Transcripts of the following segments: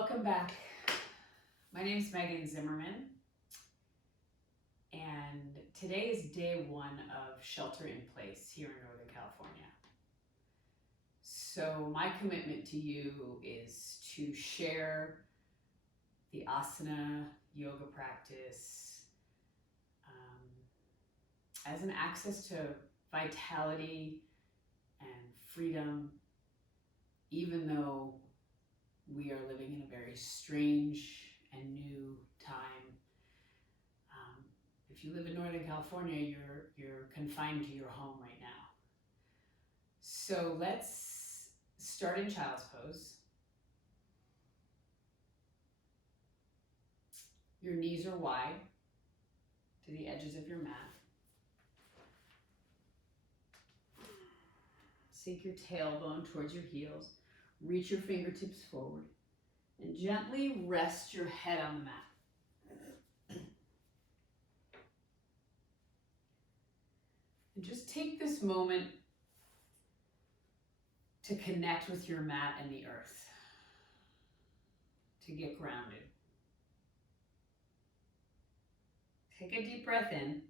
Welcome back. My name is Megan Zimmerman, and today is day one of shelter in place here in Northern California. So my commitment to you is to share the asana yoga practice as an access to vitality and freedom, even though we are living in a very strange and new time. If you live in Northern California, you're confined to your home right now. So let's start in child's pose. Your knees are wide to the edges of your mat. Sink your tailbone towards your heels. Reach your fingertips forward and gently rest your head on the mat. And just take this moment to connect with your mat and the earth, to get grounded. Take a deep breath in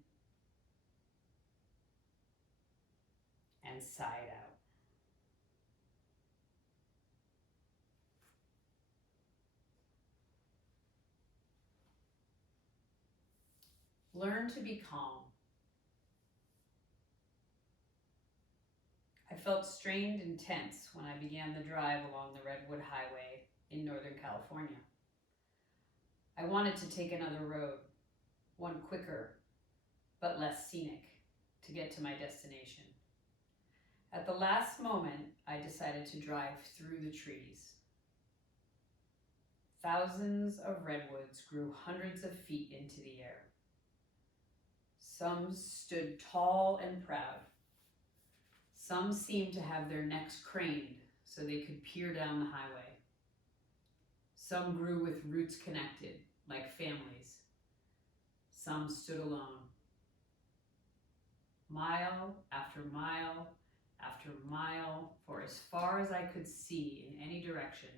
and sigh it out. Learn to be calm. I felt strained and tense when I began the drive along the Redwood Highway in Northern California. I wanted to take another road, one quicker but less scenic, to get to my destination. At the last moment, I decided to drive through the trees. Thousands of redwoods grew hundreds of feet into the air. Some stood tall and proud. Some seemed to have their necks craned so they could peer down the highway. Some grew with roots connected, like families. Some stood alone. Mile after mile after mile, for as far as I could see in any direction,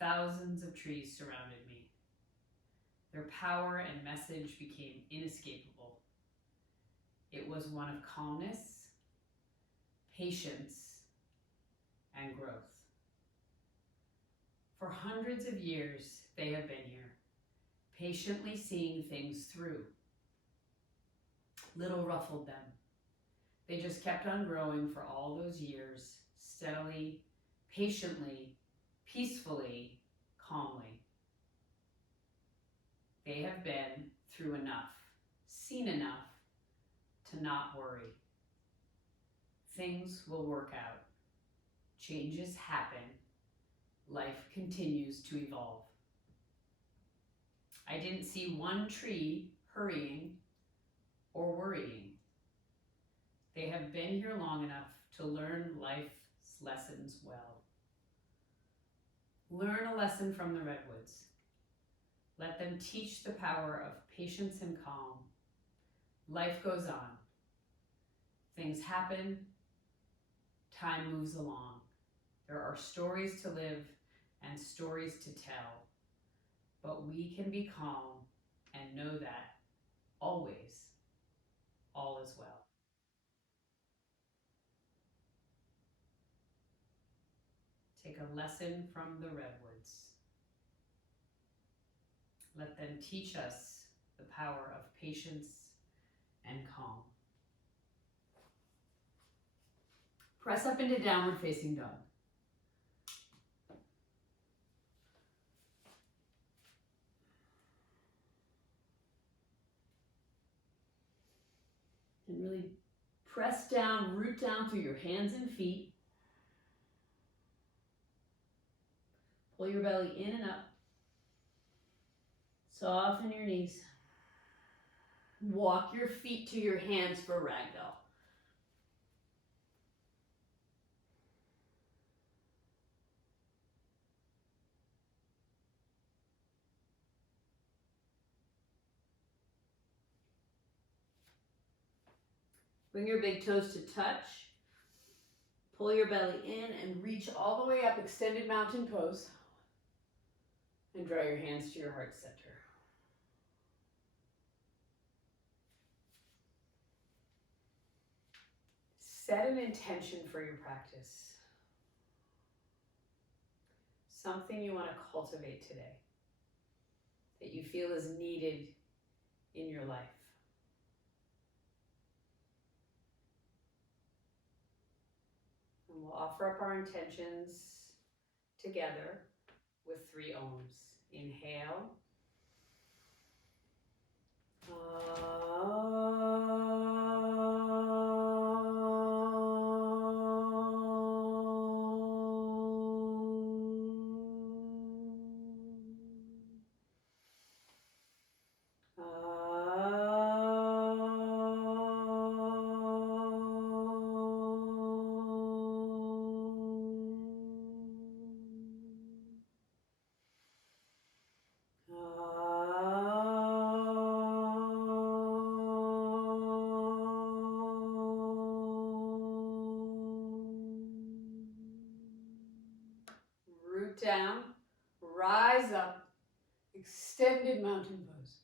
thousands of trees surrounded me. Their power and message became inescapable. It was one of calmness, patience, and growth. For hundreds of years, they have been here, patiently seeing things through. Little ruffled them. They just kept on growing for all those years, steadily, patiently, peacefully, calmly. They have been through enough, seen enough to not worry. Things will work out. Changes happen. Life continues to evolve. I didn't see one tree hurrying or worrying. They have been here long enough to learn life's lessons well. Learn a lesson from the redwoods. Let them teach the power of patience and calm. Life goes on. Things happen. Time moves along. There are stories to live and stories to tell, but we can be calm and know that always all is well. Take a lesson from the redwoods. Let them teach us the power of patience and calm. Press up into downward facing dog. And really press down, root down through your hands and feet. Pull your belly in and up. Soften your knees. Walk your feet to your hands for ragdoll. Bring your big toes to touch. Pull your belly in and reach all the way up, extended mountain pose. And draw your hands to your heart center. Set an intention for your practice. Something you want to cultivate today that you feel is needed in your life. And we'll offer up our intentions together with 3 ohms. Inhale. Root down, rise up, extended mountain pose.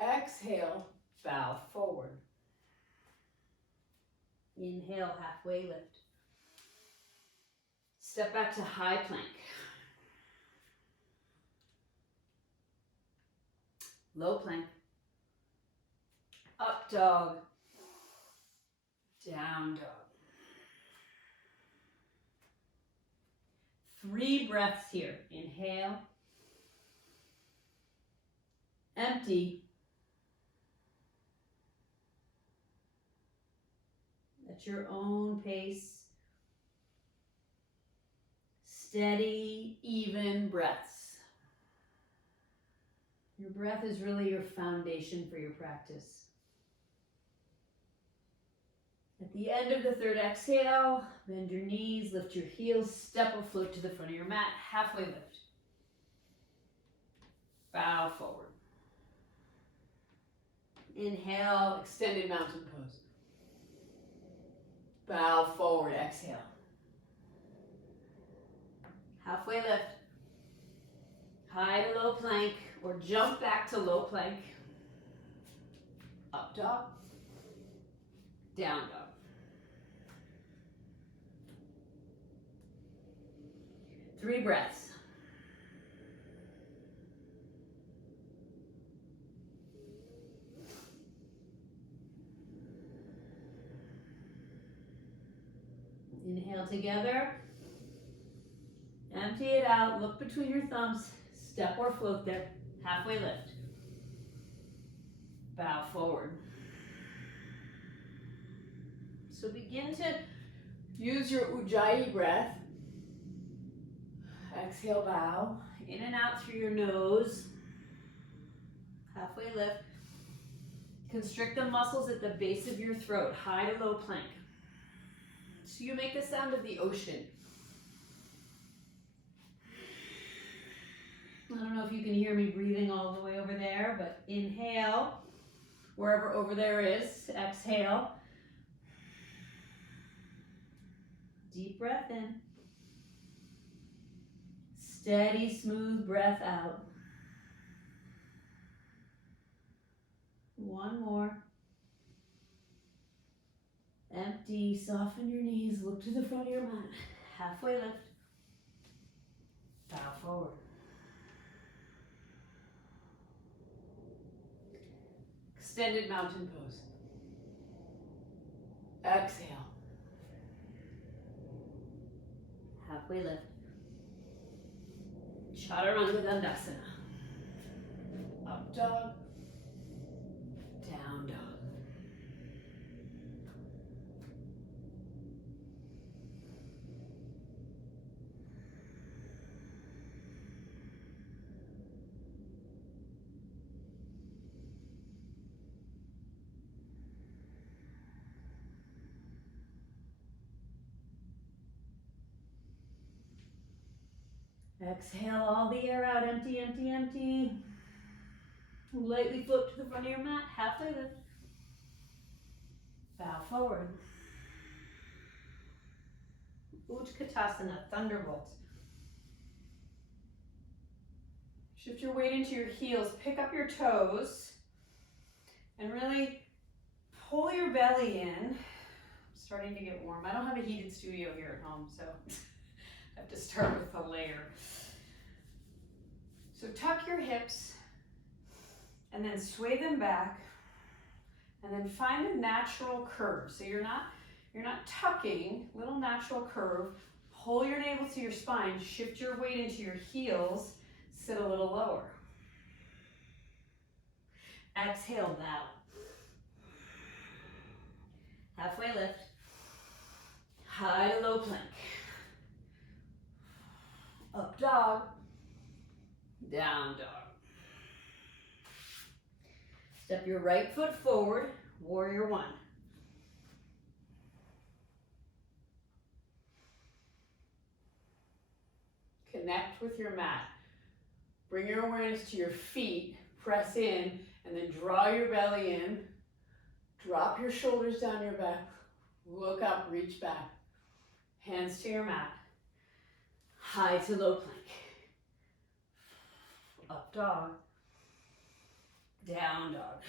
Exhale, bow forward. Inhale, halfway lift. Step back to high plank. Low plank. Up dog. Down dog. 3 breaths here. Inhale. Empty. At your own pace. Steady, even breaths. Your breath is really your foundation for your practice. At the end of the 3rd exhale, bend your knees, lift your heels, step or float to the front of your mat, halfway lift. Bow forward. Inhale, extended mountain pose. Bow forward, exhale. Halfway lift. High to low plank or jump back to low plank. Up dog. Down dog. 3 breaths. Inhale together. Empty it out. Look between your thumbs. Step or float there. Halfway lift. Bow forward. So begin to use your Ujjayi breath. Exhale, bow. In and out through your nose. Halfway lift. Constrict the muscles at the base of your throat. High to low plank. So you make the sound of the ocean. I don't know if you can hear me breathing all the way over there, but inhale, wherever over there is. Exhale. Deep breath in. Steady, smooth breath out. One more. Empty, soften your knees, look to the front of your mat. Halfway lift. Bow forward. Extended mountain pose. Exhale. Halfway lift. Chaturanga Dandasana. Up dog. Down dog. Exhale all the air out. Empty, empty, empty. Lightly float to the front of your mat. Halfway lift. Bow forward. Utkatasana, thunderbolt. Shift your weight into your heels, pick up your toes, and really pull your belly in. I'm starting to get warm. I don't have a heated studio here at home, so I have to start with a layer. So tuck your hips, and then sway them back, and then find a natural curve. So you're not tucking, little natural curve. Pull your navel to your spine, shift your weight into your heels, sit a little lower. Exhale, bow. Halfway lift. High to low plank. Up dog. Down dog. Step your right foot forward, warrior one. Connect with your mat. Bring your awareness to your feet, press in, and then draw your belly in. Drop your shoulders down your back. Look up, reach back. Hands to your mat. High to low plank. Up dog. Down dog.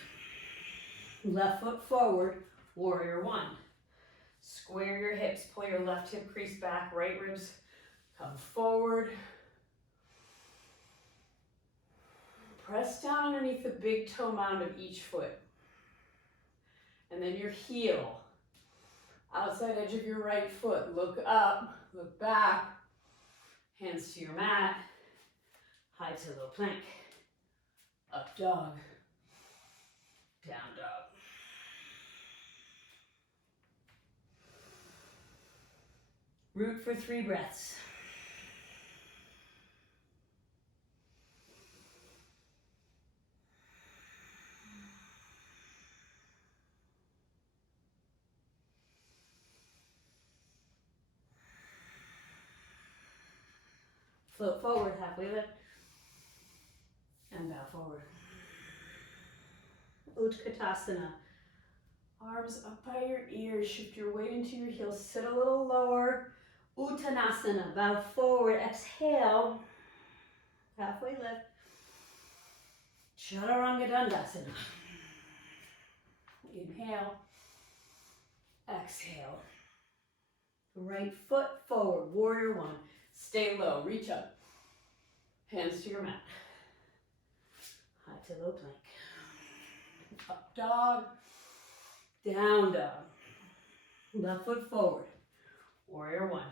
Left foot forward, warrior one. Square your hips, pull your left hip crease back, right ribs come forward. Press down underneath the big toe mound of each foot. And then your heel, outside edge of your right foot. Look up, look back, hands to your mat, high to low plank, up dog, down dog. Root for 3 breaths. Float forward, halfway lift, and bow forward. Utkatasana. Arms up by your ears, shift your weight into your heels, sit a little lower. Uttanasana, bow forward, exhale, halfway lift. Chaturanga Dandasana. Inhale, exhale. Right foot forward, warrior one. Stay low, reach up. Hands to your mat. High to low plank. Up dog, down dog. Left foot forward, warrior one.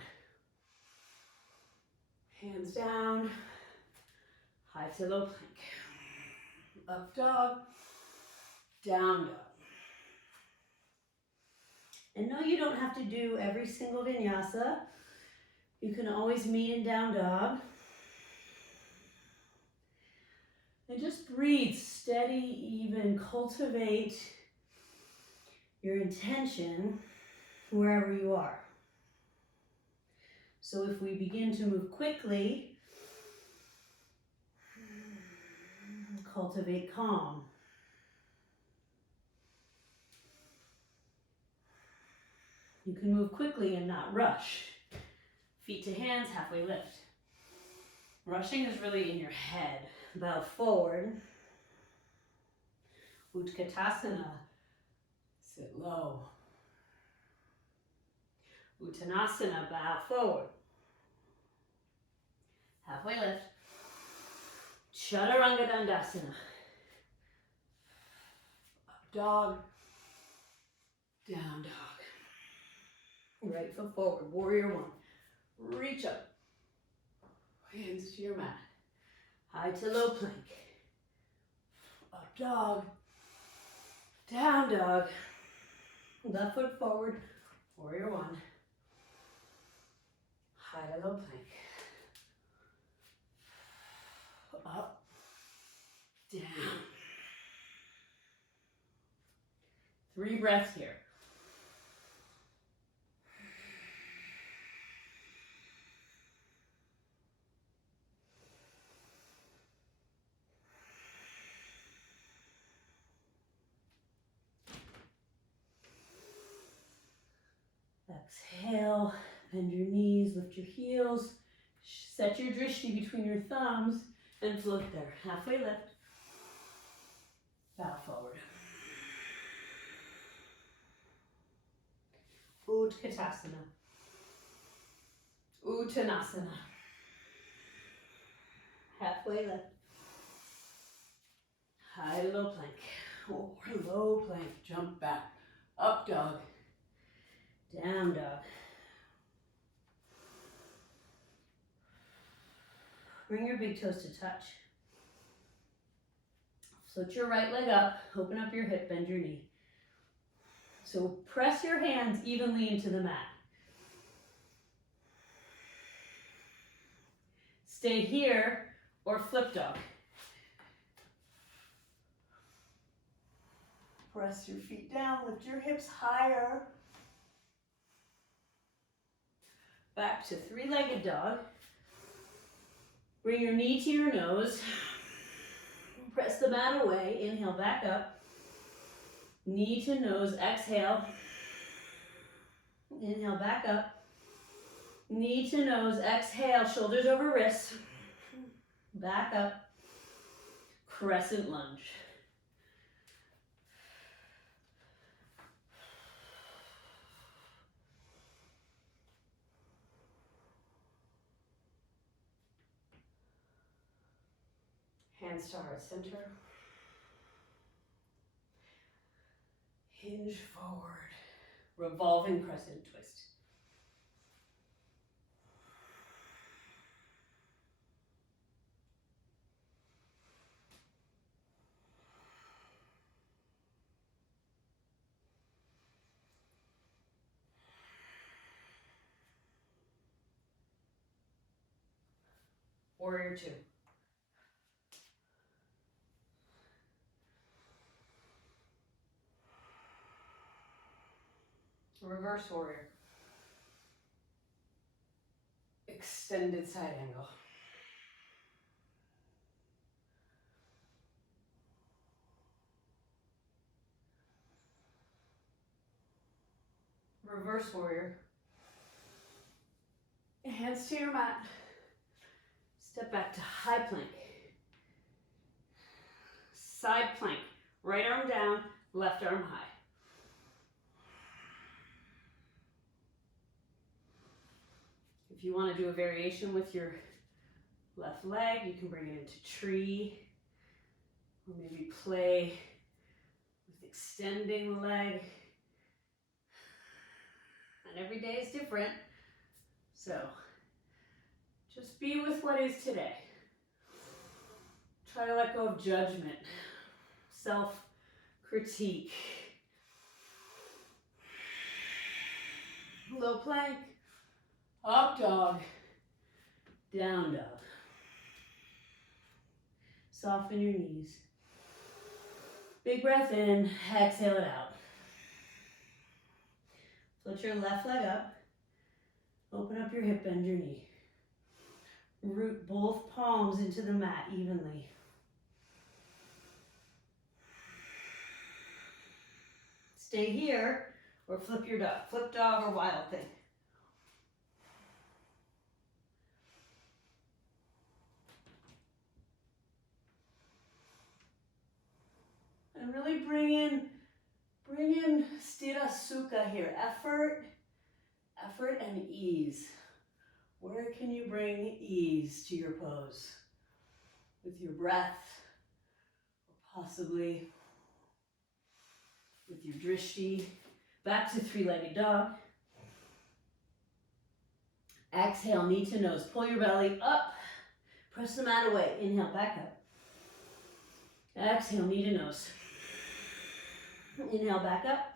Hands down, high to low plank. Up dog, down dog. And no, you don't have to do every single vinyasa. You can always meet in down dog. And just breathe, steady, even, cultivate your intention wherever you are. So if we begin to move quickly, cultivate calm. You can move quickly and not rush. Feet to hands, halfway lift. Rushing is really in your head. Bow forward. Utkatasana. Sit low. Uttanasana, bow forward. Halfway lift. Chaturanga Dandasana. Up dog. Down dog. Right foot forward, warrior one. Reach up. Hands to your mat. High to low plank. Up dog. Down dog. Left foot forward, warrior one. High to low plank. Up. Down. 3 breaths here. Exhale, bend your knees, lift your heels, set your drishti between your thumbs, And float there. Halfway lift. Bow forward. Utkatasana. Uttanasana. Halfway lift. High to low plank. Or low plank. Jump back. Up dog. Down dog. Bring your big toes to touch. Float your right leg up. Open up your hip. Bend your knee. So press your hands evenly into the mat. Stay here or flip dog. Press your feet down, lift your hips higher. Back to three-legged dog. Bring your knee to your nose. Press the mat away. Inhale, back up. Knee to nose, exhale. Inhale, back up. Knee to nose, exhale, shoulders over wrists. Back up. Crescent lunge. Hands to heart center. Hinge forward. Revolving crescent twist. Warrior two. Reverse warrior. Extended side angle. Reverse warrior. Hands to your mat. Step back to high plank. Side plank. Right arm down, left arm high. If you want to do a variation with your left leg, you can bring it into tree, or maybe play with extending the leg. And every day is different, so just be with what is today. Try to let go of judgment, self-critique. Low plank. Up dog, down dog. Soften your knees. Big breath in, exhale it out. Float your left leg up. Open up your hip, bend your knee. Root both palms into the mat evenly. Stay here or flip your dog. Flip dog or wild thing. And really bring in Sthira Sukha here. Effort and ease. Where can you bring ease to your pose? With your breath, or possibly with your drishti. Back to three-legged dog. Exhale, knee to nose. Pull your belly up. Press the mat away. Inhale, back up. Exhale, knee to nose. Inhale, back up.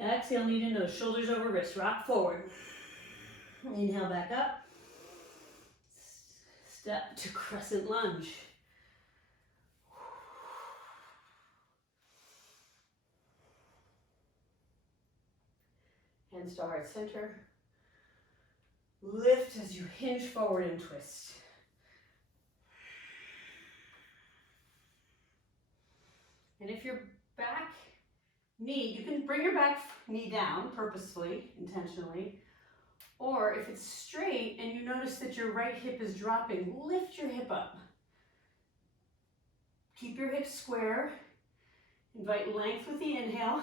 Exhale, knee to nose. Shoulders over wrist. Rock forward. Inhale, back up. Step to crescent lunge. Hands to heart center. Lift as you hinge forward and twist. And if your back knee, you can bring your back knee down purposefully, intentionally, Or if it's straight and you notice that your right hip is dropping, lift your hip up. Keep your hips square. Invite length with the inhale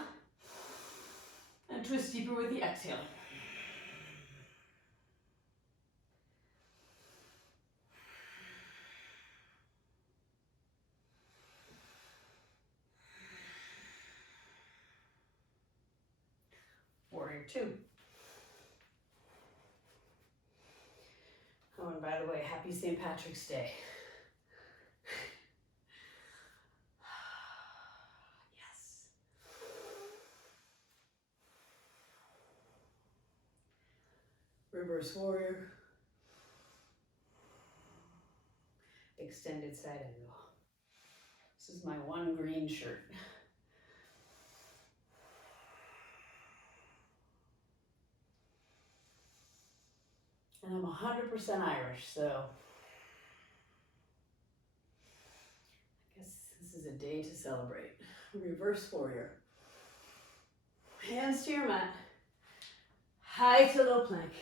and twist deeper with the exhale. Warrior two. Oh, and by the way, happy St. Patrick's Day. Yes. Reverse warrior. Extended side angle. This is my one green shirt. And I'm 100% Irish, so I guess this is a day to celebrate. Reverse warrior. Hands to your mat. High to low plank.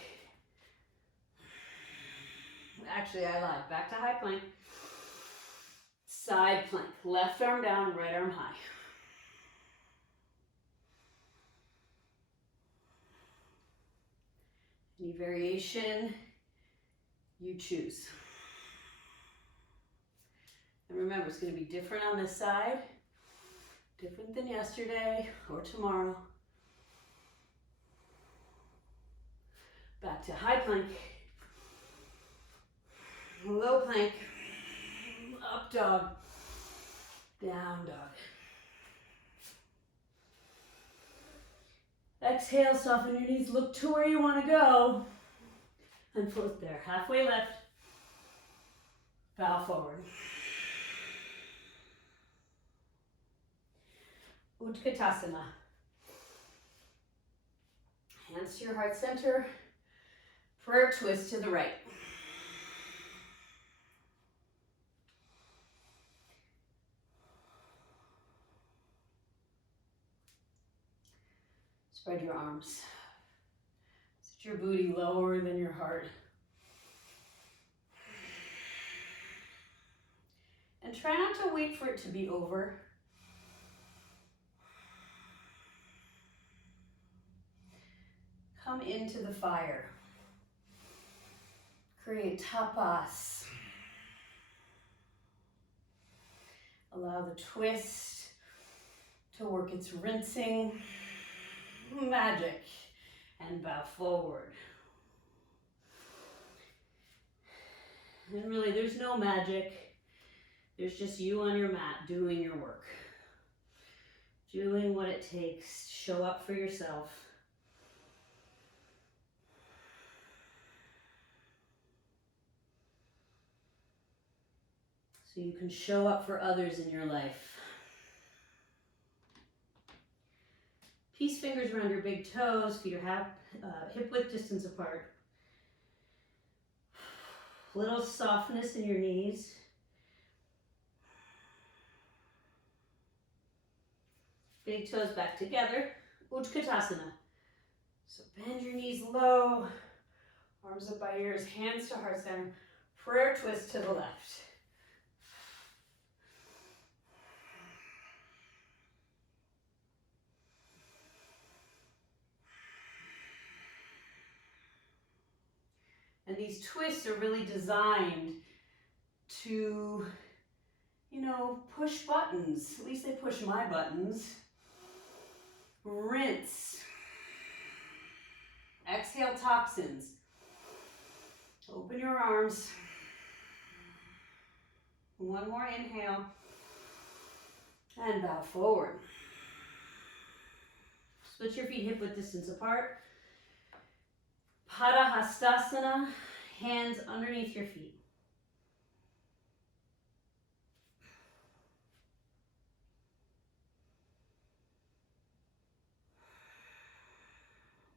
Actually, I lied. Back to high plank. Side plank. Left arm down, right arm high. Any variation you choose. And remember, it's going to be different on this side, different than yesterday or tomorrow. Back to high plank, low plank, up dog, down dog. Exhale, soften your knees, look to where you want to go, and float there. Halfway left, bow forward. Utkatasana. Hands to your heart center, prayer twist to the right. Spread your arms. Sit your booty lower than your heart. And try not to wait for it to be over. Come into the fire. Create tapas. Allow the twist to work its rinsing magic and bow forward. And really, there's no magic. There's just you on your mat doing your work. Doing what it takes to show up for yourself. So you can show up for others in your life. Peace fingers around your big toes, feet are hip width distance apart. Little softness in your knees. Big toes back together, Utkatasana. So bend your knees low, arms up by ears, hands to heart center, prayer twist to the left. And these twists are really designed to, push buttons. At least they push my buttons. Rinse. Exhale toxins. Open your arms. One more inhale. And bow forward. Split your feet hip width distance apart. Padahastasana, hands underneath your feet.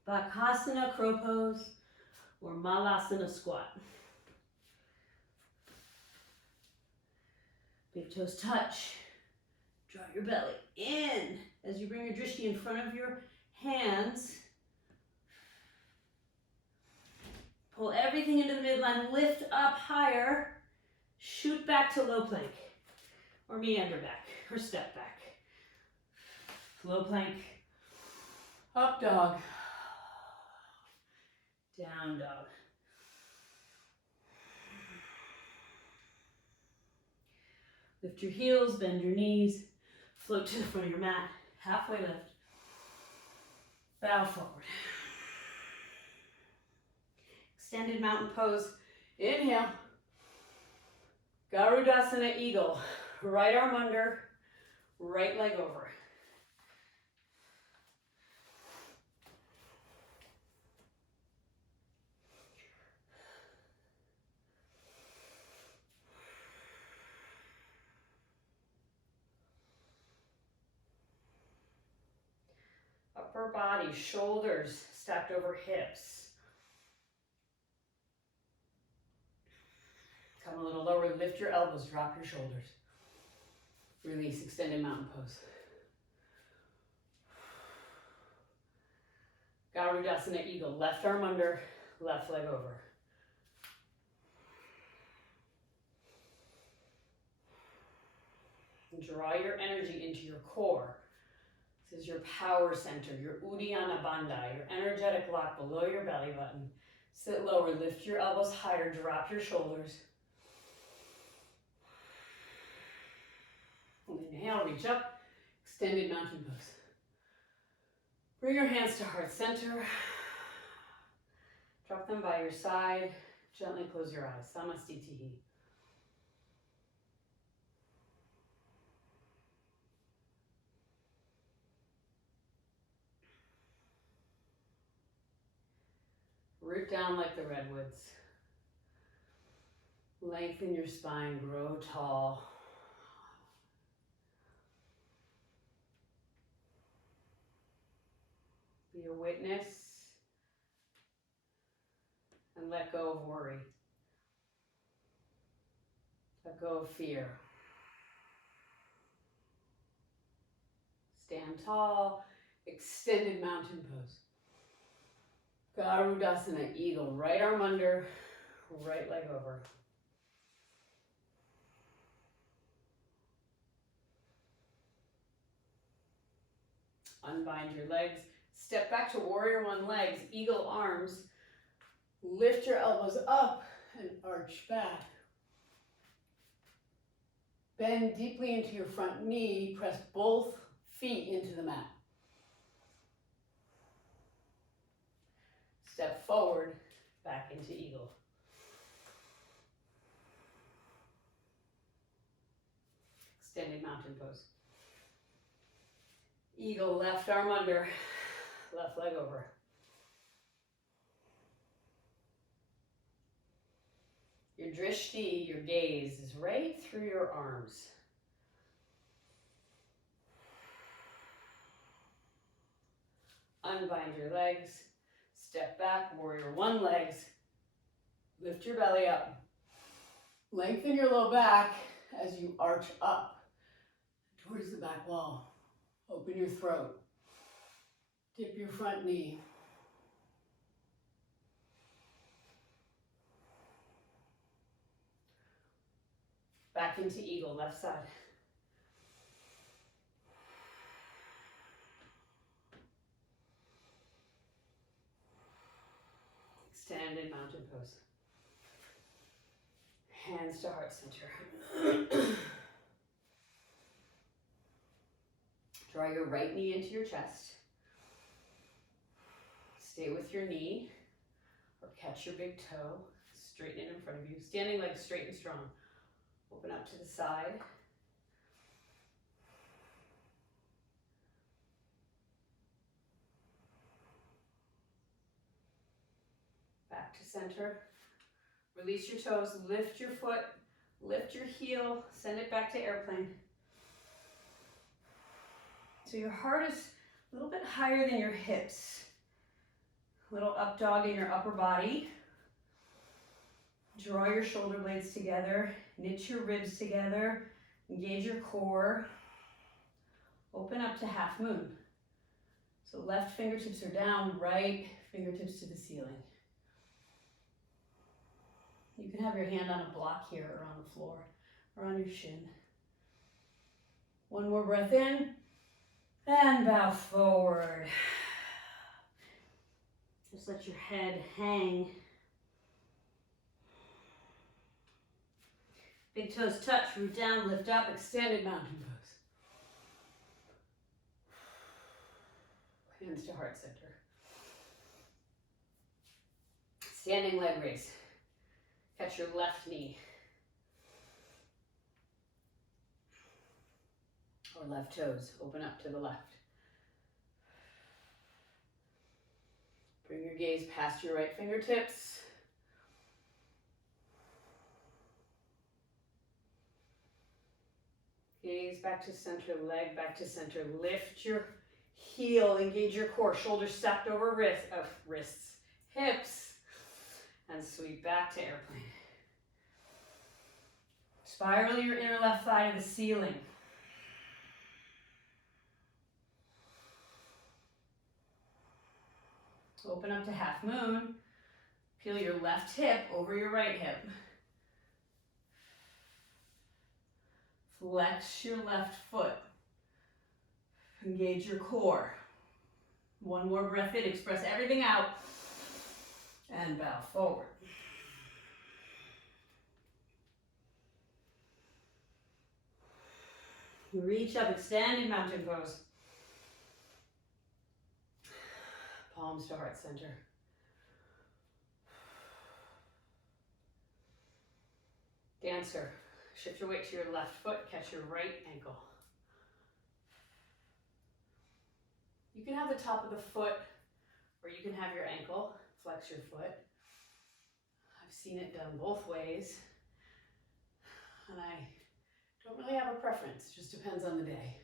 Bakasana, crow pose, or Malasana squat. Big toes touch. Draw your belly in as you bring your drishti in front of your hands. Pull everything into the midline, lift up higher, shoot back to low plank, or meander back, or step back. Low plank, up dog, down dog. Lift your heels, bend your knees, float to the front of your mat, halfway lift, bow forward. Extended mountain pose, inhale, Garudasana Eagle, right arm under, right leg over. Upper body, shoulders stacked over hips. Come a little lower, lift your elbows, drop your shoulders. Release, extended mountain pose. Garudasana Eagle, left arm under, left leg over. And draw your energy into your core. This is your power center, your Uddiyana Bandha, your energetic lock below your belly button. Sit lower, lift your elbows higher, drop your shoulders. And inhale, reach up, extended mountain pose. Bring your hands to heart center. Drop them by your side. Gently close your eyes. Samastitihi. Root down like the redwoods. Lengthen your spine, grow tall. Be a witness and let go of worry. Let go of fear. Stand tall, extended mountain pose. Garudasana Eagle, right arm under, right leg over. Unbind your legs. Step back to warrior one legs, eagle arms. Lift your elbows up and arch back. Bend deeply into your front knee. Press both feet into the mat. Step forward, back into eagle. Extended mountain pose. Eagle, left arm under, left leg over. Your drishti, your gaze, is right through your arms. Unbind your legs. Step back, warrior one legs. Lift your belly up. Lengthen your low back as you arch up towards the back wall. Open your throat. Dip your front knee. Back into eagle, left side. Extended mountain pose. Hands to heart center. Draw your right knee into your chest. Stay with your knee, or catch your big toe. Straighten it in front of you. Standing legs straight and strong. Open up to the side. Back to center. Release your toes, lift your foot, lift your heel, send it back to airplane. So your heart is a little bit higher than your hips. Little up dog in your upper body. Draw your shoulder blades together, knit your ribs together, engage your core. Open up to half moon. So left fingertips are down, right fingertips to the ceiling. You can have your hand on a block here or on the floor or on your shin. One more breath in and bow forward. Just let your head hang. Big toes touch, root down, lift up, extended mountain pose. Hands to heart center. Standing leg raise. Catch your left knee. Or left toes, open up to the left. Bring your gaze past your right fingertips. Gaze back to center, leg back to center. Lift your heel, engage your core, shoulders stacked over wrists, hips, and sweep back to airplane. Spiral your inner left thigh to the ceiling. Open up to half moon. Peel your left hip over your right hip. Flex your left foot. Engage your core. One more breath in, express everything out, and bow forward. Reach up, extend in mountain pose. Palms to heart center. Dancer, shift your weight to your left foot, catch your right ankle. You can have the top of the foot, or you can have your ankle, flex your foot. I've seen it done both ways, and I don't really have a preference, it just depends on the day.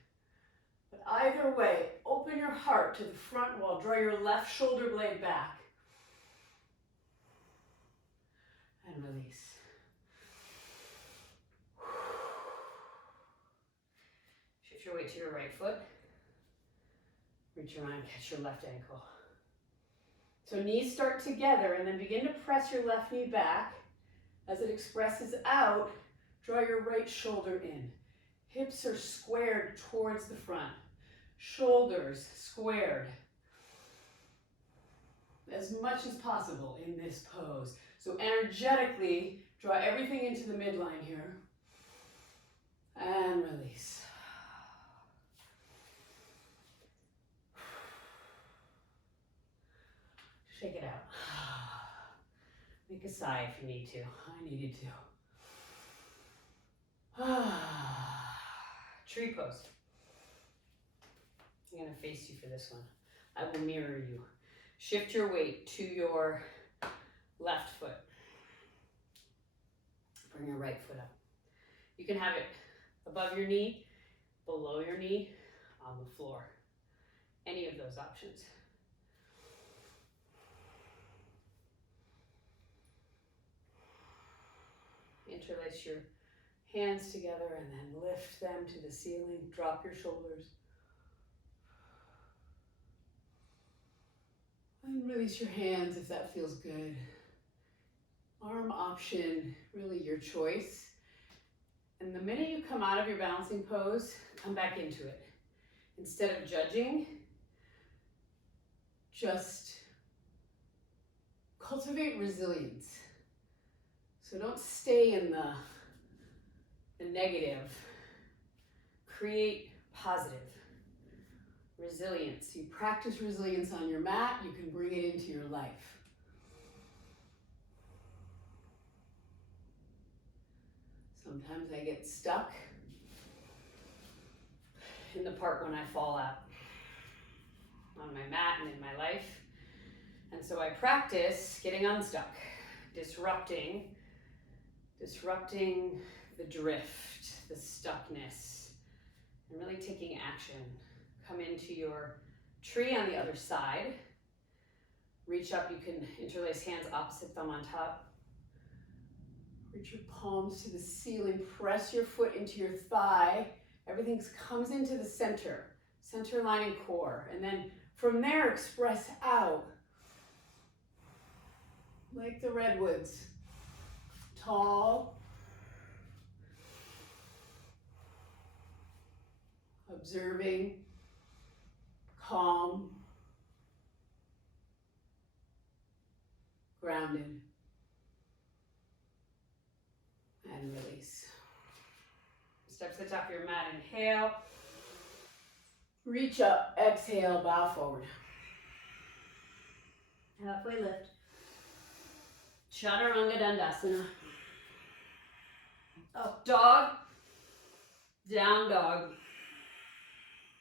But either way, open your heart to the front wall, draw your left shoulder blade back, and release. Shift your weight to your right foot. Reach around, catch your left ankle. So knees start together and then begin to press your left knee back. As it expresses out, draw your right shoulder in. Hips are squared towards the front. Shoulders squared. As much as possible in this pose. So energetically, draw everything into the midline here. And release. Shake it out. Make a sigh if you need to. I needed to. Tree pose. I'm going to face you for this one. I will mirror you. Shift your weight to your left foot. Bring your right foot up. You can have it above your knee, below your knee, on the floor. Any of those options. Interlace your hands together and then lift them to the ceiling. Drop your shoulders. And release your hands if that feels good. Arm option, really your choice. And the minute you come out of your balancing pose, come back into it. Instead of judging, just cultivate resilience. So don't stay in the negative. Create positive. Resilience. You practice resilience on your mat, you can bring it into your life. Sometimes I get stuck in the part when I fall out on my mat and in my life. And so I practice getting unstuck, disrupting the drift, the stuckness, and really taking action. Come into your tree on the other side. Reach up, you can interlace hands, opposite thumb on top. Reach your palms to the ceiling, press your foot into your thigh. Everything comes into the center line and core. And then from there, express out. Like the Redwoods. tall. Observing, calm, grounded, and release. Step to the top of your mat, inhale. Reach up, exhale, bow forward. Halfway lift. Chaturanga Dandasana. Up dog, down dog.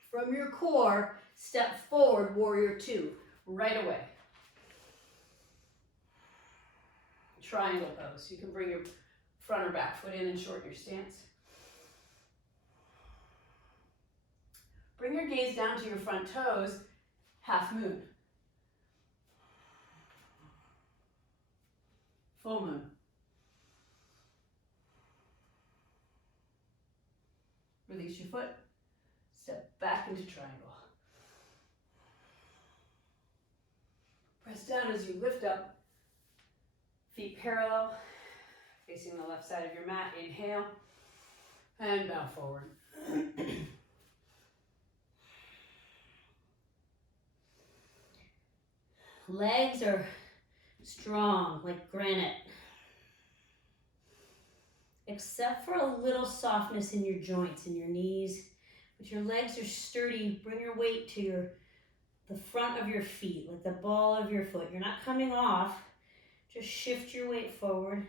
From your core, step forward, warrior two, right away. Triangle pose. You can bring your front or back foot in and shorten your stance. Bring your gaze down to your front toes, half moon. Full moon. Release your foot. Step back into triangle. Press down as you lift up. Feet parallel, facing the left side of your mat. Inhale and bow forward. Legs are strong like granite, except for a little softness in your joints, in your knees. But your legs are sturdy. Bring your weight to the front of your feet, like the ball of your foot. You're not coming off. Just shift your weight forward.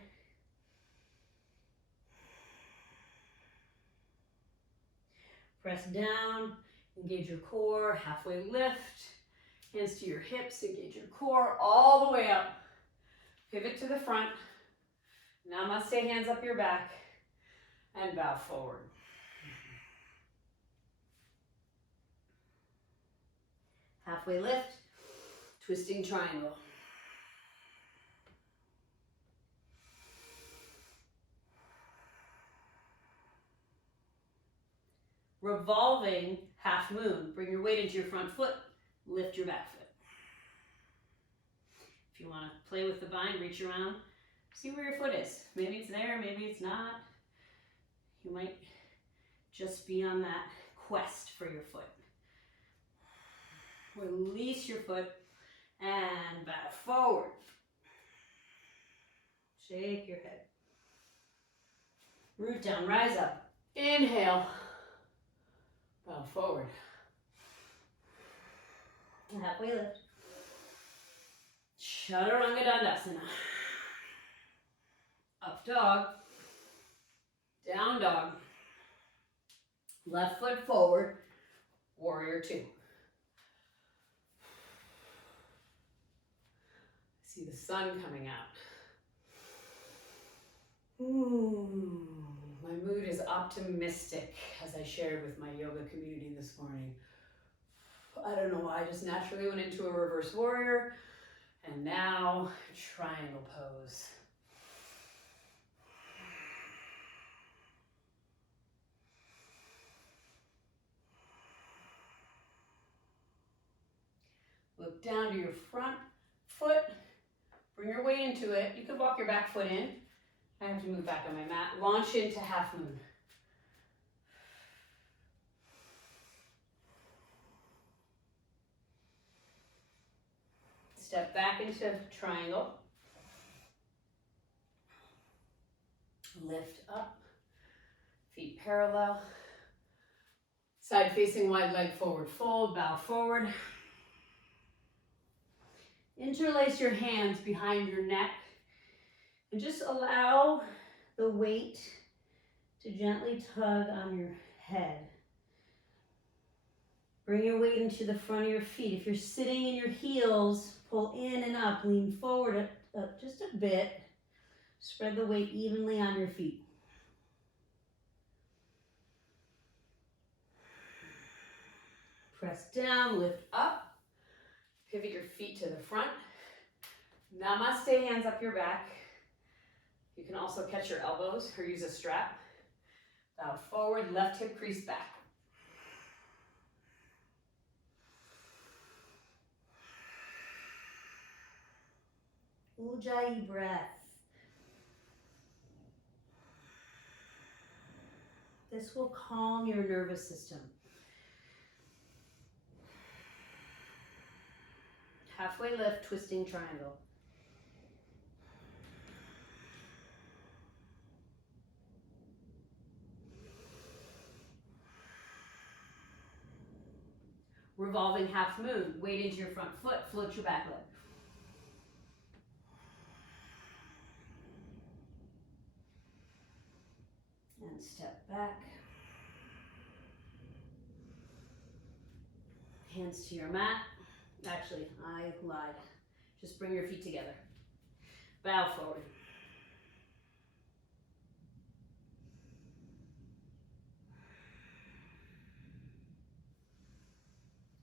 Press down, engage your core, halfway lift. Hands to your hips, engage your core all the way up. Pivot to the front. Namaste, hands up your back, and bow forward. Halfway lift, twisting triangle. Revolving half moon. Bring your weight into your front foot, lift your back foot. If you want to play with the bind, reach around, see where your foot is. Maybe it's there, maybe it's not. You might just be on that quest for your foot. Release your foot and bow forward. Shake your head. Root down, rise up. Inhale. Bow forward. Halfway lift. Chaturanga Dandasana. Up dog. Down dog. Left foot forward. Warrior two. See the sun coming out. My mood is optimistic, as I shared with my yoga community this morning. I don't know why, I just naturally went into a reverse warrior, and now triangle pose. Look down to your front foot, bring your weight into it. You could walk your back foot in. I have to move back on my mat. Launch into half moon. Step back into triangle. Lift up. Feet parallel. Side facing wide leg forward fold. Bow forward. Interlace your hands behind your neck. And just allow the weight to gently tug on your head. Bring your weight into the front of your feet. If you're sitting in your heels, pull in and up. Lean forward just a bit. Spread the weight evenly on your feet. Press down, lift up. Pivot your feet to the front. Namaste, hands up your back. You can also catch your elbows or use a strap. Bow forward, left hip crease back. Ujjayi breath. This will calm your nervous system. Halfway lift, twisting triangle. Revolving half moon. Weight into your front foot, float your back leg. And step back. Hands to your mat. Actually, I lied. Just bring your feet together. Bow forward.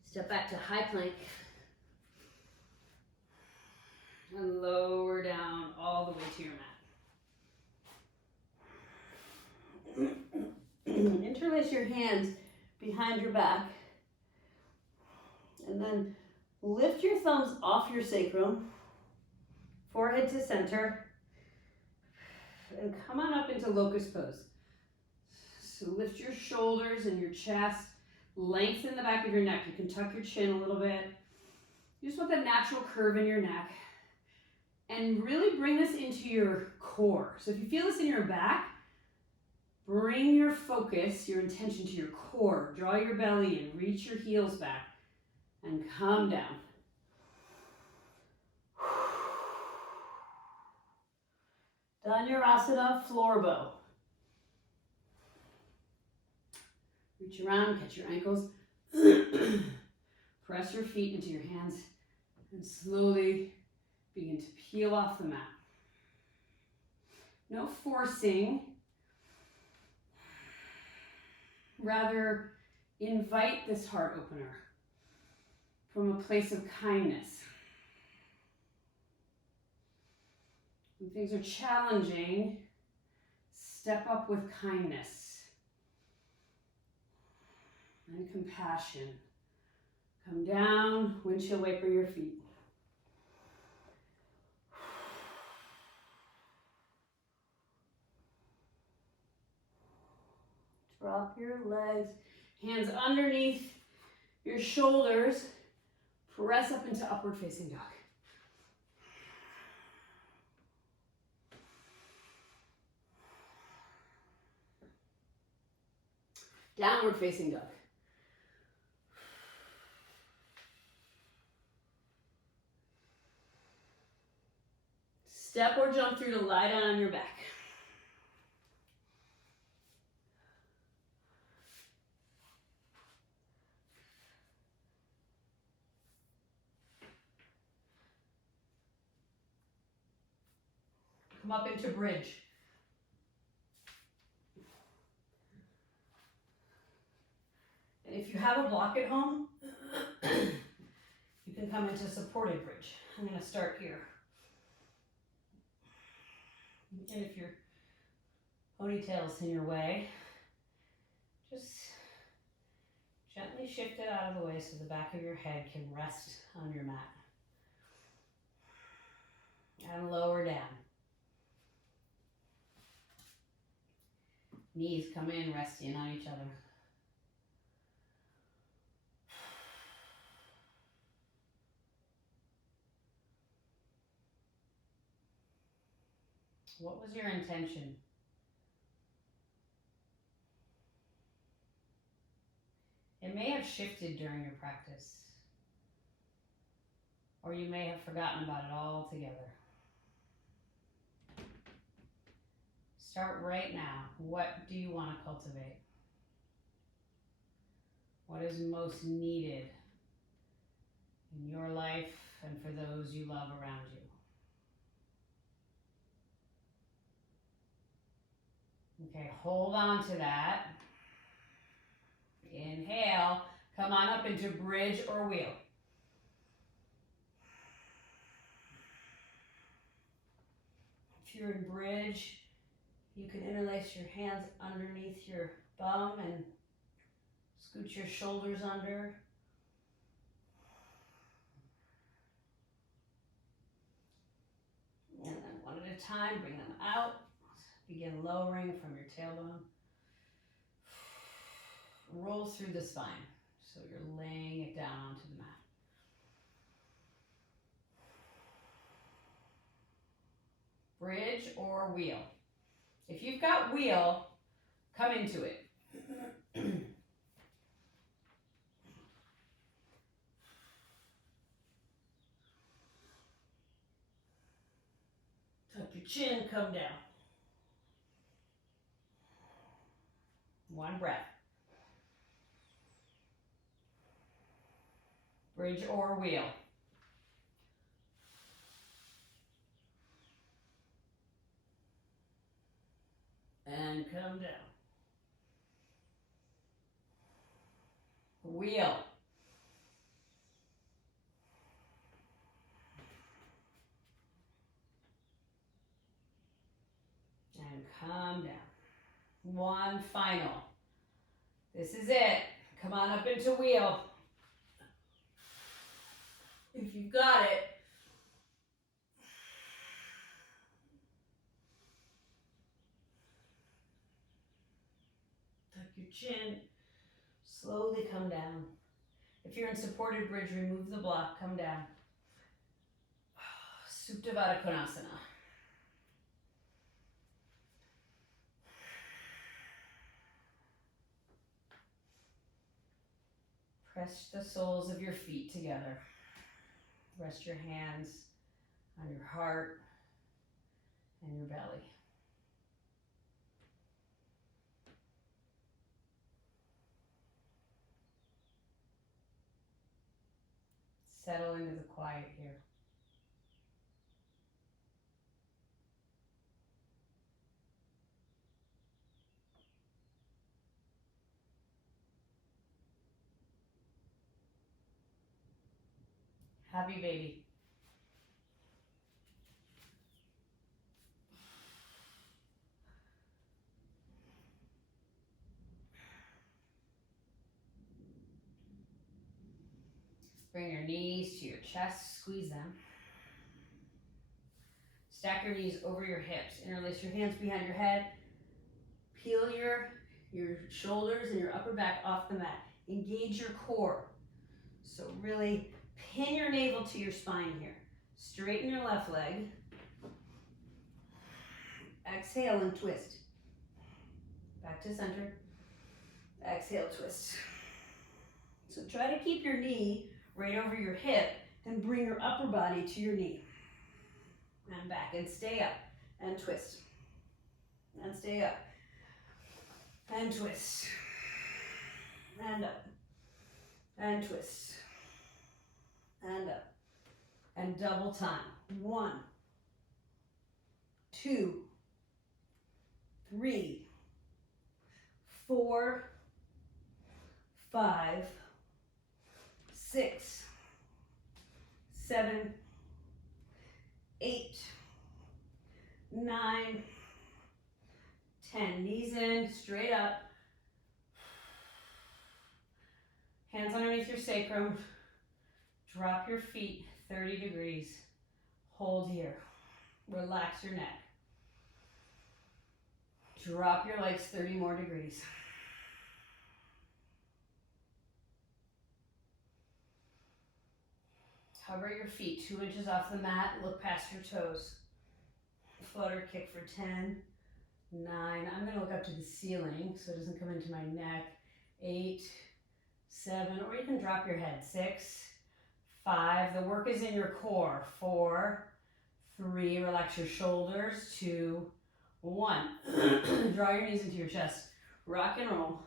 Step back to high plank. And lower down all the way to your mat. Interlace your hands behind your back. And then lift your thumbs off your sacrum. Forehead to center. And come on up into locust pose. So lift your shoulders and your chest. Lengthen the back of your neck. You can tuck your chin a little bit. You just want that natural curve in your neck. And really bring this into your core. So if you feel this in your back, bring your focus, your intention to your core. Draw your belly in, reach your heels back, and come down. Dhanurasana, floor bow. Reach around, catch your ankles. Press your feet into your hands and slowly begin to peel off the mat. No forcing. Rather, invite this heart opener from a place of kindness. When things are challenging, step up with kindness and compassion. Come down, windshield wiper your feet. Drop your legs, hands underneath your shoulders. Press up into upward facing dog. Downward facing dog. Step or jump through to lie down on your back. Come up into bridge. And if you have a block at home, you can come into supported bridge. I'm going to start here. And if your ponytail's in your way, just gently shift it out of the way so the back of your head can rest on your mat. And lower down. Knees come in, resting on each other. What was your intention? It may have shifted during your practice, or you may have forgotten about it altogether. Start right now. What do you want to cultivate? What is most needed in your life and for those you love around you? Okay, hold on to that. Inhale, come on up into bridge or wheel. If you're in bridge, you can interlace your hands underneath your bum and scoot your shoulders under. And then one at a time, bring them out. Begin lowering from your tailbone. roll through the spine. So you're laying it down onto the mat. Bridge or wheel. If you've got wheel, come into it. Tuck your chin, come down. One breath. Bridge or wheel. And come down. Wheel. And come down. One final. This is it. Come on up into wheel. If you've got it. Tuck your chin. Slowly come down. If you're in supported bridge, remove the block, come down. Supta Konasana. Press the soles of your feet together. Rest your hands on your heart and your belly. Settle into the quiet here. Happy baby. Bring your knees to your chest, squeeze them. Stack your knees over your hips. Interlace your hands behind your head. Peel your shoulders and your upper back off the mat. Engage your core. So really pin your navel to your spine here. Straighten your left leg. Exhale and twist. Back to center. Exhale, twist. So try to keep your knee right over your hip and bring your upper body to your knee. And back and stay up and twist. And stay up. And twist. And up. And twist. And up. And double time. 1, 2, 3, 4, 5, 6, 7, 8, 9, 10. Knees in, straight up. Hands underneath your sacrum. Drop your feet 30 degrees. Hold here. Relax your neck. Drop your legs 30 more degrees. Hover your feet 2 inches off the mat. Look past your toes. Flutter kick for 10, 9. I'm going to look up to the ceiling so it doesn't come into my neck. 8, 7, or you can drop your head. 6, 5. The work is in your core. 4, 3. Relax your shoulders. 2, 1. Draw your knees into your chest. Rock and roll.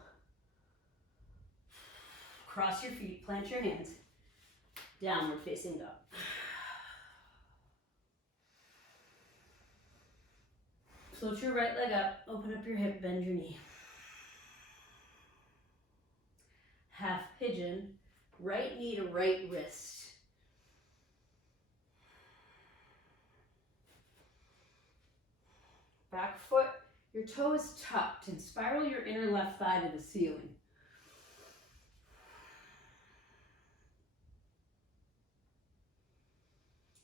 Cross your feet. Plant your hands. Downward facing dog. Float your right leg up. Open up your hip. Bend your knee. Half pigeon. Right knee to right wrist. Back foot, your toe is tucked, and spiral your inner left thigh to the ceiling.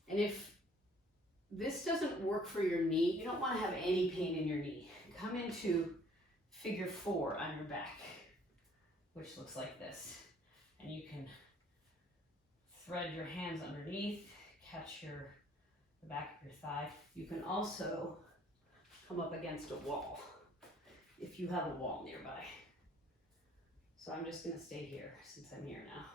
And if this doesn't work for your knee, you don't want to have any pain in your knee. Come into figure 4 on your back which looks like this. And you can thread your hands underneath, catch the back of your thigh. You can also come up against a wall if you have a wall nearby. So I'm just gonna stay here since I'm here now.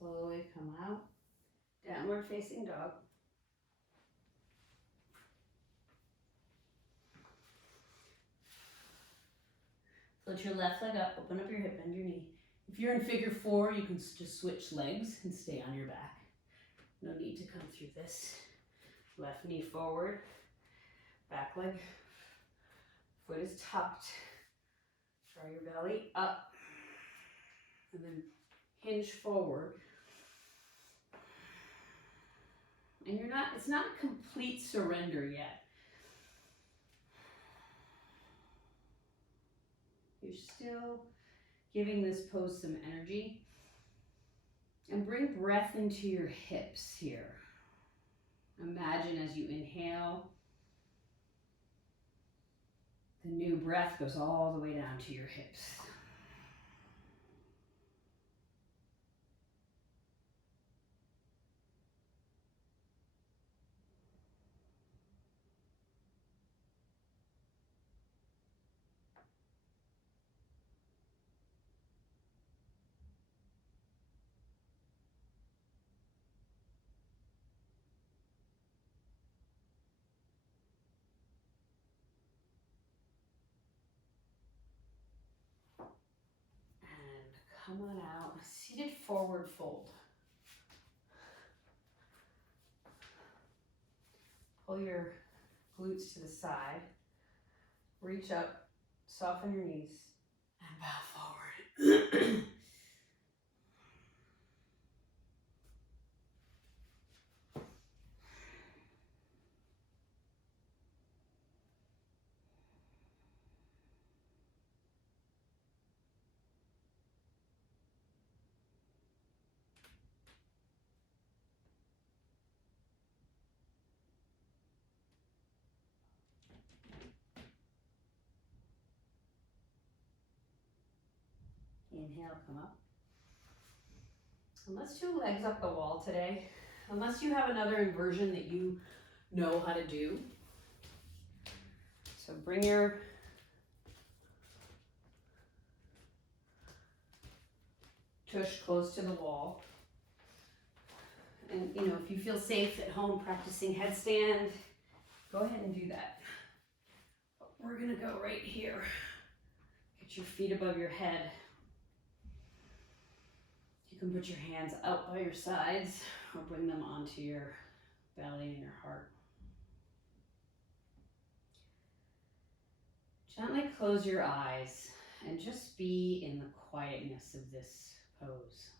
Slowly come out, downward facing dog. Float your left leg up, open up your hip, bend your knee. If you're in figure 4, you can just switch legs and stay on your back. No need to come through this. Left knee forward, back leg, foot is tucked. Draw your belly up, and then hinge forward. And it's not a complete surrender yet. You're still giving this pose some energy. And bring breath into your hips here. Imagine as you inhale, the new breath goes all the way down to your hips. Come on out, seated forward fold. Pull your glutes to the side. Reach up, soften your knees, and bow forward. Inhale, come up. And let's do legs up the wall today. Unless you have another inversion that you know how to do. So bring your tush close to the wall. And if you feel safe at home practicing headstand, go ahead and do that. But we're gonna go right here. Get your feet above your head. You can put your hands out by your sides or bring them onto your belly and your heart. Gently close your eyes and just be in the quietness of this pose.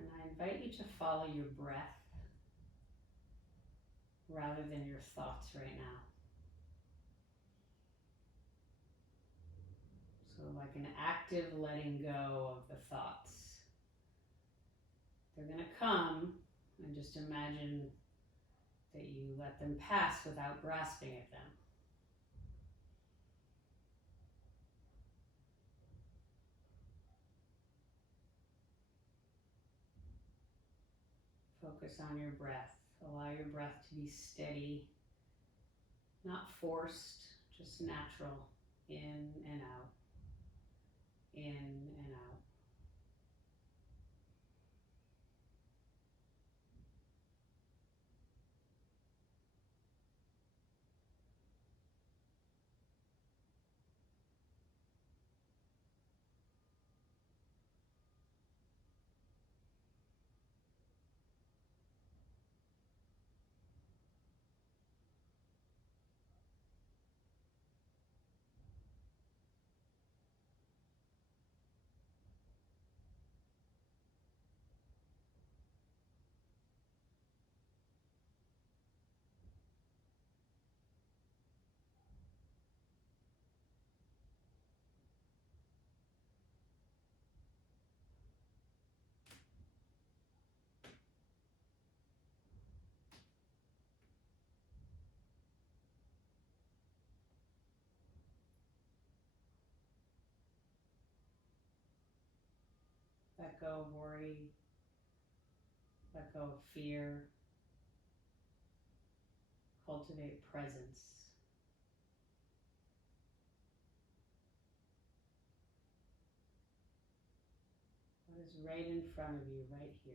And I invite you to follow your breath rather than your thoughts right now. So like an active letting go of the thoughts. They're going to come, and just imagine that you let them pass without grasping at them. Focus on your breath. Allow your breath to be steady, not forced, just natural. In and out. In and out. Let go of worry. Let go of fear. Cultivate presence. What is right in front of you, right here?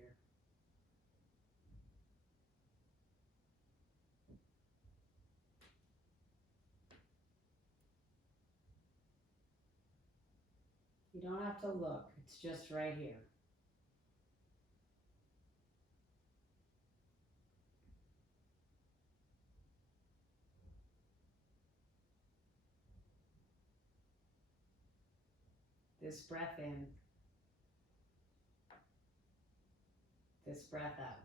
You don't have to look, it's just right here. This breath in, this breath out.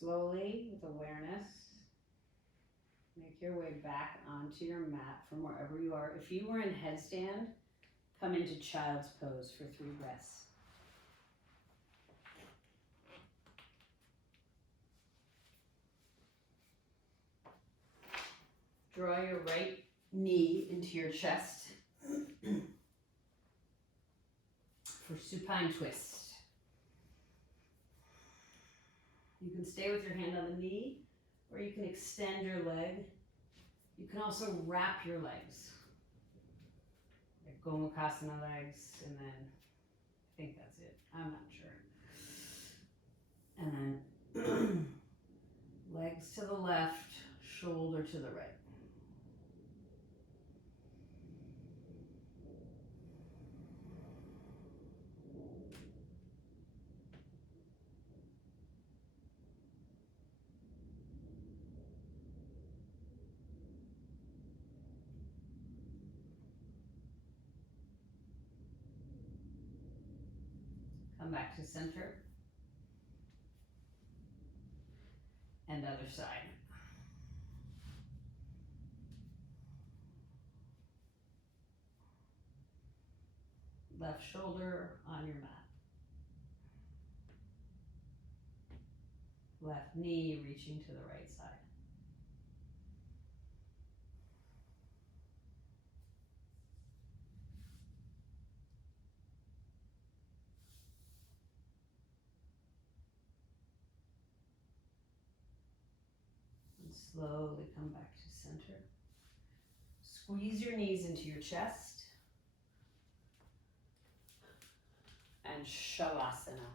Slowly, with awareness, make your way back onto your mat from wherever you are. If you were in headstand, come into child's pose for 3 breaths. Draw your right knee into your chest for supine twist. You can stay with your hand on the knee, or you can extend your leg. You can also wrap your legs, like Gomukhasana legs, and then I think that's it. I'm not sure. And then legs to the left, shoulder to the right. Come back to center. And other side. Left shoulder on your mat. Left knee reaching to the right side. And slowly come back to center. Squeeze your knees into your chest. And Shavasana.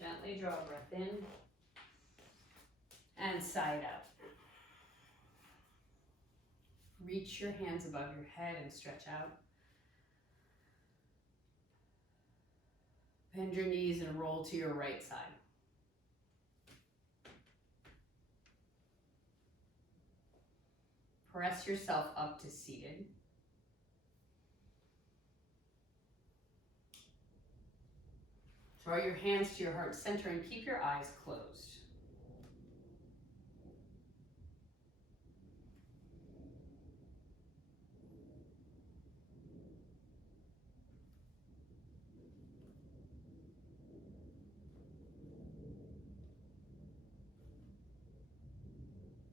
Gently draw a breath in and sigh it out. Reach your hands above your head and stretch out. Bend your knees and roll to your right side. Press yourself up to seated. Draw your hands to your heart center and keep your eyes closed.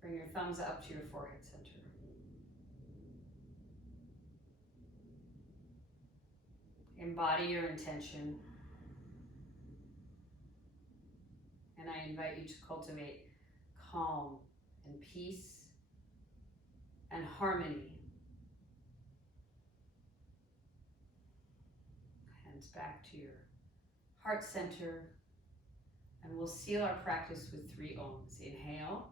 Bring your thumbs up to your forehead center. Embody your intention. And I invite you to cultivate calm and peace and harmony. Hands back to your heart center. And we'll seal our practice with 3 ohms. Inhale.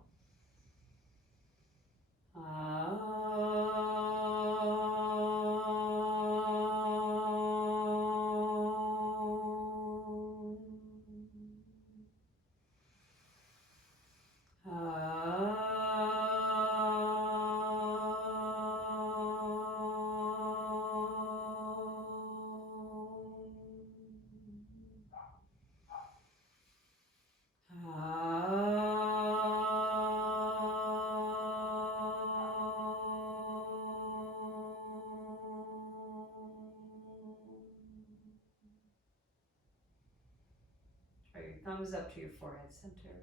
Draw your thumbs up to your forehead center.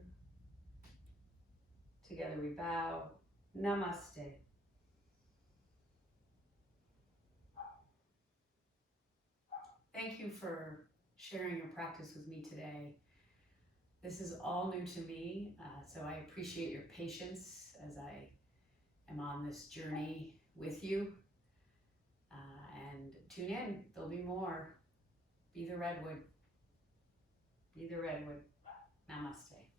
Together we bow. Namaste. Thank you for sharing your practice with me today. This is all new to me, so I appreciate your patience as I am on this journey with you. And tune in, there'll be more. Be the redwood. Be the redwood. Namaste.